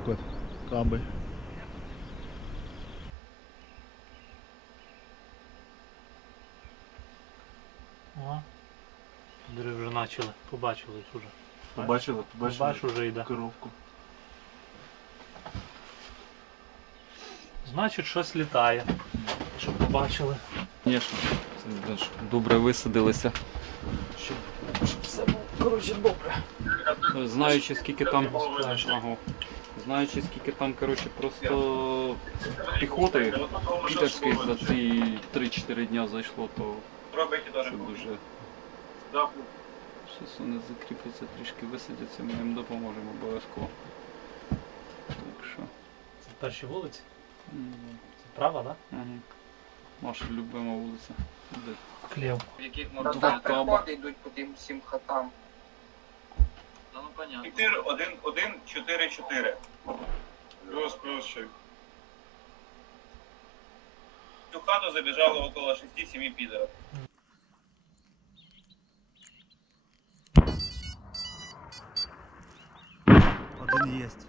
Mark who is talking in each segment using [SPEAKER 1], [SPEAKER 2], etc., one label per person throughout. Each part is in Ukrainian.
[SPEAKER 1] Так от, кабель.
[SPEAKER 2] Ага. Вже почали, побачили їх вже.
[SPEAKER 3] Побачили, побачили
[SPEAKER 2] Бачу вже йде.
[SPEAKER 3] коровку.
[SPEAKER 2] Значить, щось літає. Щоб побачили.
[SPEAKER 4] Звісно, це ж добре висадилися. Щоб, щоб все було коротше добре. Знаючи скільки там. Ага. Знаючи скільки там коротше, просто піхоти підерської за ці 3-4 дня зайшло, то це дуже. Щось вони закріпляться трішки висадяться, ми їм допоможемо обов'язково. Так що.
[SPEAKER 2] Це перші вулиці. Це права, так?
[SPEAKER 4] Ага. Наша любима вулиця. Де
[SPEAKER 2] Клів.
[SPEAKER 4] в яких каба.
[SPEAKER 5] йдуть по тим всім хатам.
[SPEAKER 4] Ну понятно.
[SPEAKER 6] 4, 1, 1, 4, 4. Плюс, плюс ще. В цю хату забіжало около 6-7 підерів.
[SPEAKER 1] Один єсть.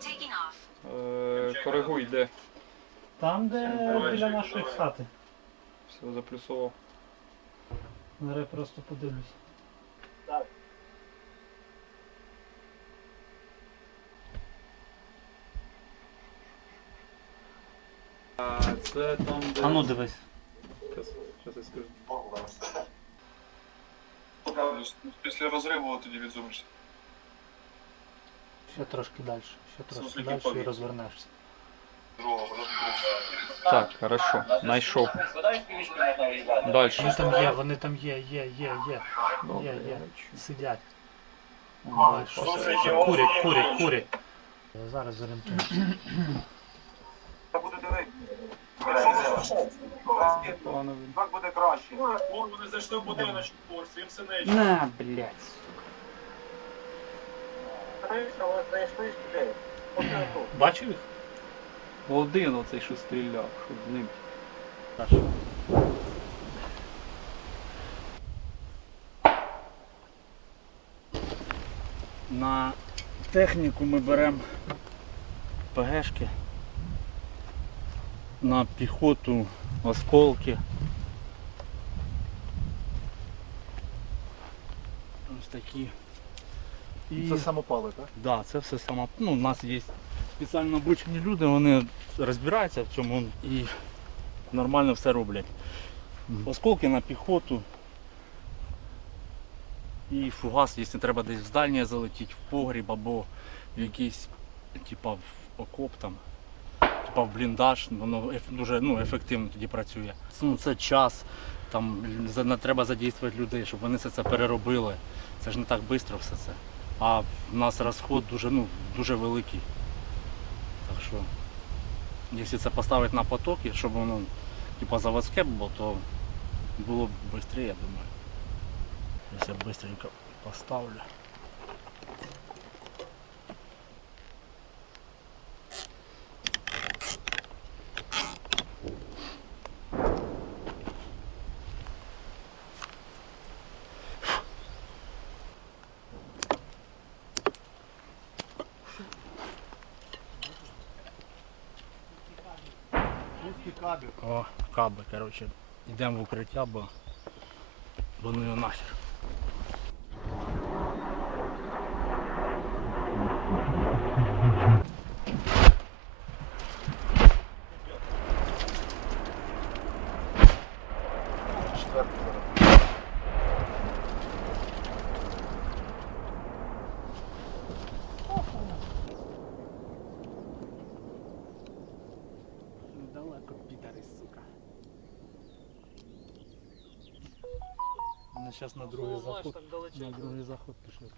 [SPEAKER 7] Taking off.
[SPEAKER 4] Е, коригуй, де.
[SPEAKER 2] Там, де біля нашої хати.
[SPEAKER 4] Все заплюсував.
[SPEAKER 2] Зараз я просто подивлюсь.
[SPEAKER 4] А це там, де.
[SPEAKER 2] А ну дивись.
[SPEAKER 3] Зараз я скажу.
[SPEAKER 6] Після розриву тоді відзумишся.
[SPEAKER 2] Ще трошки далі. Ще трошки далі і розвернешся.
[SPEAKER 4] Так, хорошо. Знайшов.
[SPEAKER 2] Вони там є, вони там є, є, є, є. Є, є. Сидять. Що це? Курять, курять, курять. Зараз зорієнтуюся.
[SPEAKER 6] Так буде краще. Вон вони зайшли в будиночок, борс, їм синечки.
[SPEAKER 4] На, блядь.
[SPEAKER 2] Бачив їх?
[SPEAKER 4] Один оцей, що стріляв, що з ним.
[SPEAKER 8] На техніку ми беремо ПГшки, на піхоту осколки. Ось такі. І...
[SPEAKER 3] Це самопали, так?
[SPEAKER 8] Да, це все само. Ну, у нас є спеціально обучені люди, вони розбираються в цьому і нормально все роблять. Осколки на піхоту. І фугас, якщо треба десь в здання залетіти, в погріб або в якийсь, типа в окоп там, типа в бліндаж, воно дуже ну, ефективно тоді працює. Ну, це час, там треба задействувати людей, щоб вони все це переробили. Це ж не так швидко все це. А в нас розход дуже, ну, дуже великий. Так що, якщо це поставити на потоки, щоб воно типа заводське було, то було б швидше, я думаю. Якщо я швидко поставлю. О, кабель, коротше. Йдемо в укриття, бо, ну нахер. Зараз на другий заход. На другий заход пішли.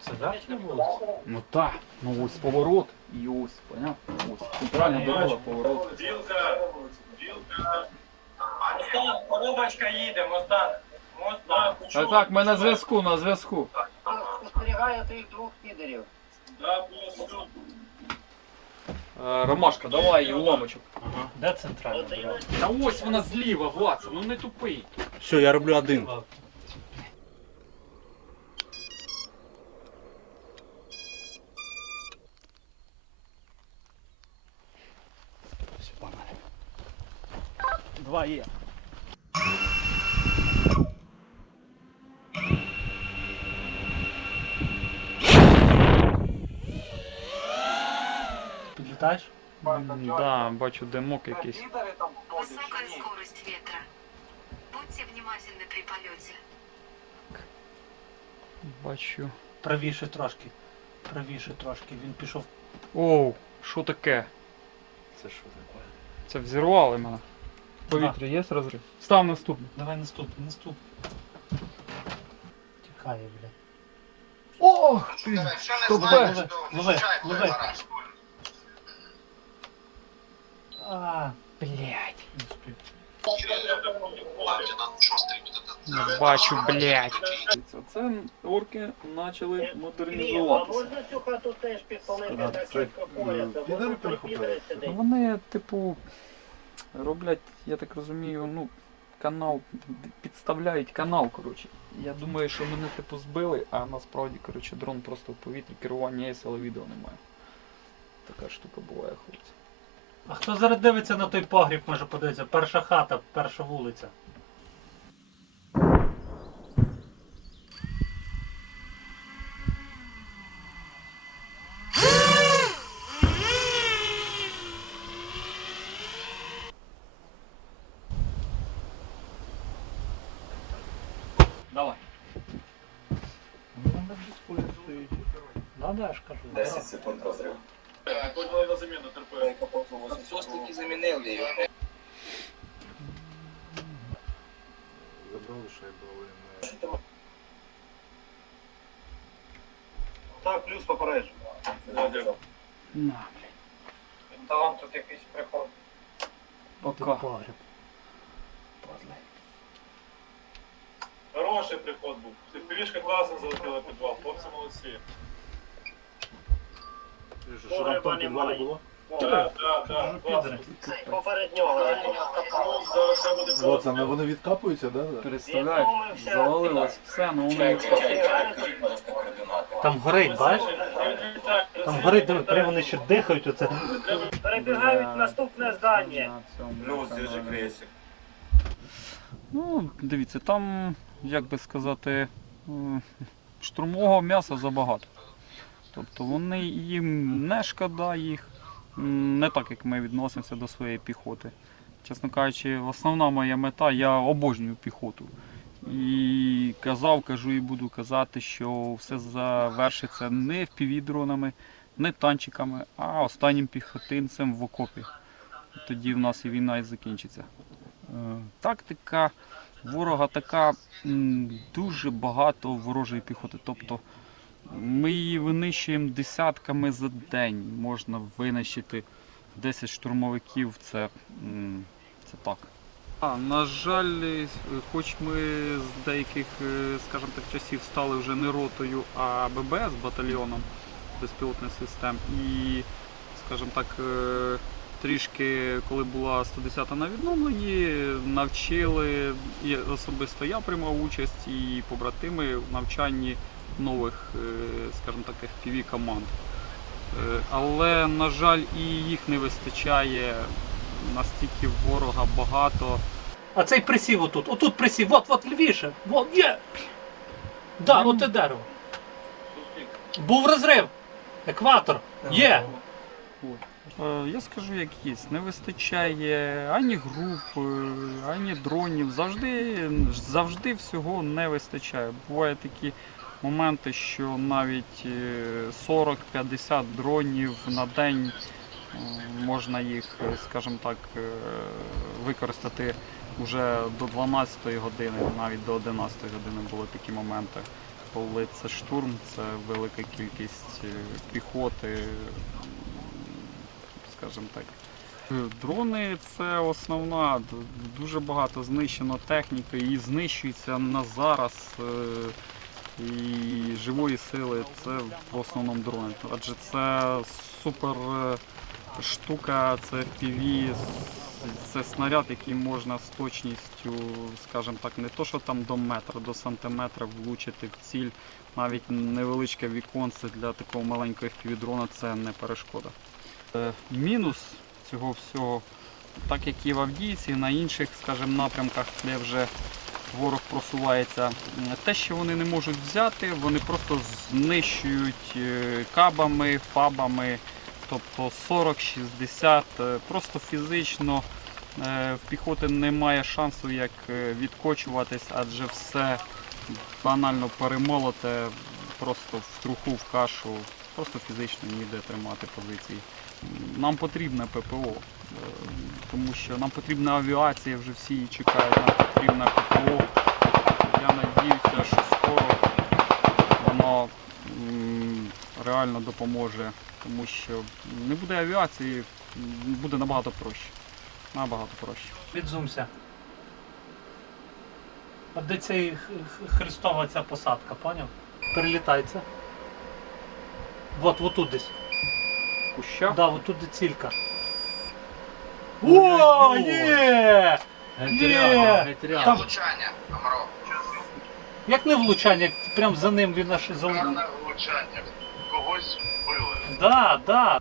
[SPEAKER 2] Це верхня вулиця?
[SPEAKER 4] Ну так, ну ось поворот і ось, понятно? Ось. Центральна дорога, поворот.
[SPEAKER 6] Білка, білка. Мостак, коробочка їде, мостак. Мостак.
[SPEAKER 4] Так, так, ми на зв'язку, на зв'язку.
[SPEAKER 5] Спостерігає тих двох підерів.
[SPEAKER 6] Да.
[SPEAKER 4] Е, Ромашка, давай її уламочок.
[SPEAKER 2] Де центральна дорога?
[SPEAKER 4] Та ось вона зліва, Владце, ну не тупий.
[SPEAKER 1] Все, я роблю один. Два є.
[SPEAKER 2] Підлітаєш?
[SPEAKER 4] Да, бачу димок якийсь.
[SPEAKER 7] Высокая скорость ветра. Будьте внимательны при полете.
[SPEAKER 4] Бачу.
[SPEAKER 2] Правіше трошки. Правіше трошки. Він пішов.
[SPEAKER 4] Оу, що таке?
[SPEAKER 1] Це що таке?
[SPEAKER 4] Це взірвали мене. Повітря є розрив? Став наступний.
[SPEAKER 2] Давай наступний, наступний. Тікає, блядь.
[SPEAKER 4] Ох ти! Стоп,
[SPEAKER 2] Лови, лови, лови. А,
[SPEAKER 4] Блять.
[SPEAKER 2] не
[SPEAKER 4] бачу, блять. Це орки почали модернізуватися.
[SPEAKER 3] перехопили?
[SPEAKER 4] Вони, типу, роблять, я так розумію, ну, канал, підставляють канал, коротше. Я думаю, що мене типу збили, а насправді, коротше, дрон просто в повітрі, керування є, але відео немає. Така штука буває, хлопці.
[SPEAKER 2] А хто зараз дивиться на той погріб, може подивитися? Перша хата, перша вулиця.
[SPEAKER 4] Давай.
[SPEAKER 2] Ну да, я ж кажу.
[SPEAKER 6] 10 секунд розрив.
[SPEAKER 3] На заміну терпи.
[SPEAKER 5] Сосники замінили його.
[SPEAKER 3] Забрали шайбу.
[SPEAKER 6] Так, плюс попереджу.
[SPEAKER 4] На,
[SPEAKER 5] Там тут якийсь приход.
[SPEAKER 2] Тут
[SPEAKER 4] пока.
[SPEAKER 2] погріб.
[SPEAKER 3] Хороший приход був. Півішка класно залетіла підвал, хлопці молодці. Що там там підвалі було? Так, так, так. Зараз все буде
[SPEAKER 1] вони відкапуються, да?
[SPEAKER 4] Переставляють, завалилось все, ну воно як
[SPEAKER 2] Там горить, бачиш? Там горить, диви, прямо вони ще дихають оце.
[SPEAKER 4] Перебігають в наступне здання.
[SPEAKER 6] Плюс, держи кресик.
[SPEAKER 4] Ну, дивіться, там, як би сказати, штурмового м'яса забагато. Тобто вони їм не шкода їх, не так як ми відносимося до своєї піхоти. Чесно кажучи, основна моя мета, я обожнюю піхоту. І казав, кажу і буду казати, що все завершиться не впівдронами, не танчиками, а останнім піхотинцем в окопі. Тоді в нас і війна і закінчиться. Е, Тактика ворога така дуже багато ворожої піхоти. Тобто ми її винищуємо десятками за день. Можна винищити 10 штурмовиків. Це, це так. А, на жаль, хоч ми з деяких, е, скажімо так, часів стали вже не ротою, а ББС батальйоном безпілотних систем. І, скажімо так, е, трішки, коли була 110 на відновленні, навчили, і особисто я приймав участь, і побратими в навчанні нових, е, скажімо так, FPV команд. Е, Але, на жаль, і їх не вистачає. Настільки ворога багато.
[SPEAKER 2] А цей присів отут. Отут присів, от, от лівіше. От, є. Да, от те дерево. Був розрив. Екватор. Є.
[SPEAKER 4] Е, Я скажу, як є. Не вистачає ані груп, ані дронів. Завжди, завжди всього не вистачає. Бувають такі моменти, що навіть е, 40-50 дронів на день е, можна їх, е, скажімо так, е, використати вже до 12 години, навіть до 11 години були такі моменти. Коли це штурм, це велика кількість е, піхоти, скажімо так, Дрони це основна, дуже багато знищено техніки і знищується на зараз. І живої сили це в основному дрони. Адже це супер е, штука, це FPV, це снаряд, який можна з точністю, скажімо так, не то, що там до метра, до сантиметра влучити в ціль. Навіть невеличке віконце для такого маленького FPV-дрона це не перешкода. Е, Мінус цього всього, так як і в Авдіївці, на інших, скажімо, напрямках, де вже ворог просувається, те, що вони не можуть взяти, вони просто знищують е, кабами, фабами, тобто 40-60, е, просто фізично е, в піхоти немає шансу як відкочуватись, адже все банально перемолоте, просто в труху, в кашу, просто фізично ніде тримати позиції. Нам потрібне ППО, тому що нам потрібна авіація, вже всі її чекають, нам потрібне ППО. Я надіюся, що скоро воно реально допоможе, тому що не буде авіації, буде набагато проще. Набагато проще.
[SPEAKER 2] Відзумся. А де цей х- х- хрестова ця посадка, поняв? Перелітається. Вот, вот тут десь.
[SPEAKER 4] В кущах
[SPEAKER 2] Да, вот тут де цілька. О, є! Є! Там,
[SPEAKER 5] Влучання, Амро.
[SPEAKER 2] як не влучання, як прям за ним він аж Гарне
[SPEAKER 3] влучання. Когось вбили.
[SPEAKER 2] Да, да.